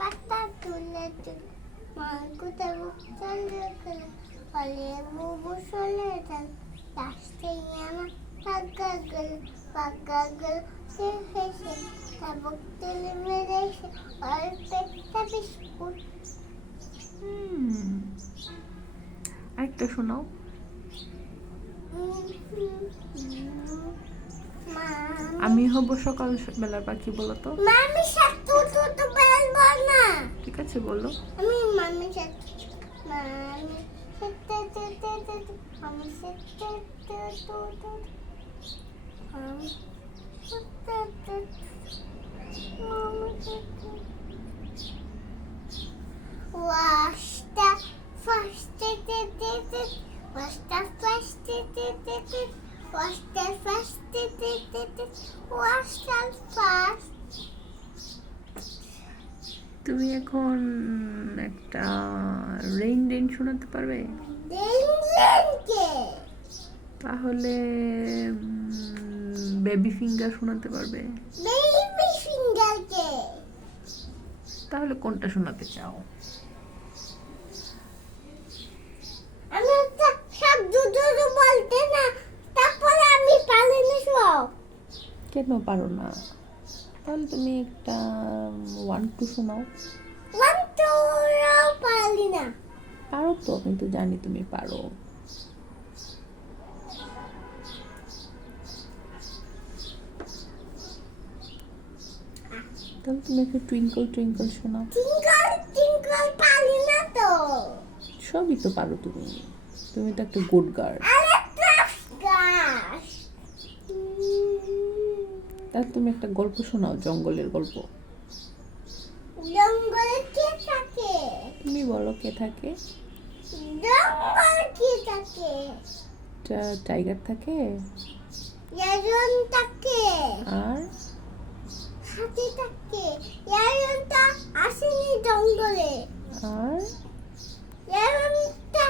পাতা তুলে তুলে মার কোথায় চলে গেল ফলে বুবু চলে গেল লাস্টে আমার পাকা গেল সে হেসে তাবক তুলে মেরেছে আর পেটটা বিস্কুট। আরেকটা শোনাও। আমি হব সকাল বেলার পাখি, বলো তো। মামি সাথে তো বলবো না। ঠিক আছে, বলো। আমি মামি সাথে মামি সাথে আমি সাথে আমি সাথে মামি সাথে ওয়াশটা ফার্স্ট ওয়াশটা ফার্স্ট ওয়াশটা ফার্স্ট ওয়াশটা ফার্স্ট। তুমি এখন একটা রেইন শোনাতে পারবে? তাহলে বেবি ফিঙ্গার শোনাতে পারবে? বেবি ফিঙ্গার কে? তাহলে কোনটা শোনাতে চাও? আমি একটা শব্দ বলতে না, তারপরে আমি পারি না সব। কেন পারো না? তাহলে তুমি একটা 1 2 শোনাও। 1 2 পারি না। পারো তো, কিন্তু জানি তুমি পারো। তাহলে তুমি একটা টুইঙ্কল টুইঙ্কল শোনাও। টুইঙ্কল পারি না তো। সবই তো পারো তুমি। তুমি তো একটা গুড গার্ল। আরে গাছ। তাহলে তুমি একটা গল্প শোনাও, জঙ্গলের গল্প। জঙ্গলে কে থাকে? তুমি বলো কে থাকে? জঙ্গলে কে থাকে? টাইগার থাকে। লায়ন থাকে। আর হাতি থাকে। লায়নটা আসেনি জঙ্গলে। আর লায়নটা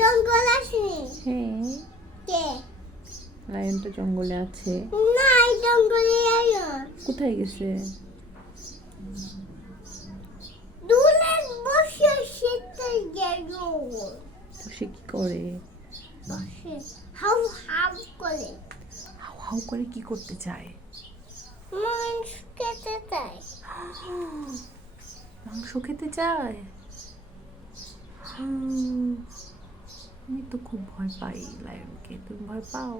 জঙ্গল আসেনি। হ্যাঁ, কে? লায়নটা জঙ্গলে আছে। না, এই জঙ্গলে লায়ন কোথায় গেছে? দূরে বসে সেটা গেল। তো সে কি করে? বসে হাউ হাউ করে। হাউ হাউ করে কি করতে চায়? মাংস খেতে চায়। মাংস খেতে চায়। আমি তো খুব ভয় পাই লায়নকে। তুমি ভয় পাও?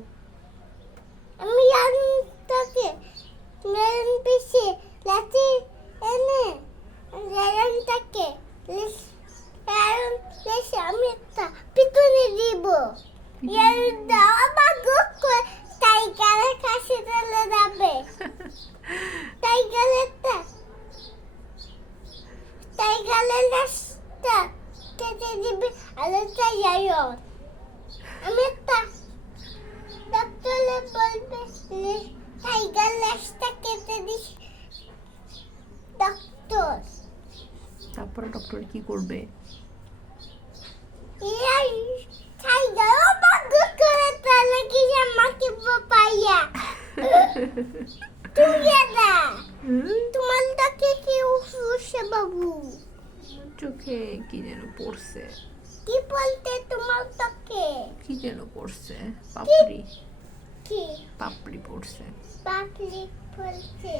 আমি লায়নটাকে লায়ন পিছে লাঠি এনে লায়নটাকে লায়ন লেসে আমি একটা পিটুনি দিব। লায়নটা আবার গুক করে টাইগারের কাছে চলে যাবে। টাইগারের লাশটা কেটে দিবে আরেকটা লায়ন। আমি একটা ডক্টরে বলবে টাইগার লাশটা কেটে দিস। ডক্টর তারপরে ডক্টর কি করবে? টাইগার আবার গুক করে তাহলে কি আমাকে পাইয়া তোমার ডাকে কি উঠছে বাবু? চোখে কি যেন পড়ছে। কি বলতে তোমার ডাকে? কি যেন পড়ছে? পাপড়ি। কি পাপড়ি পড়ছে। পাপড়ি বলছে?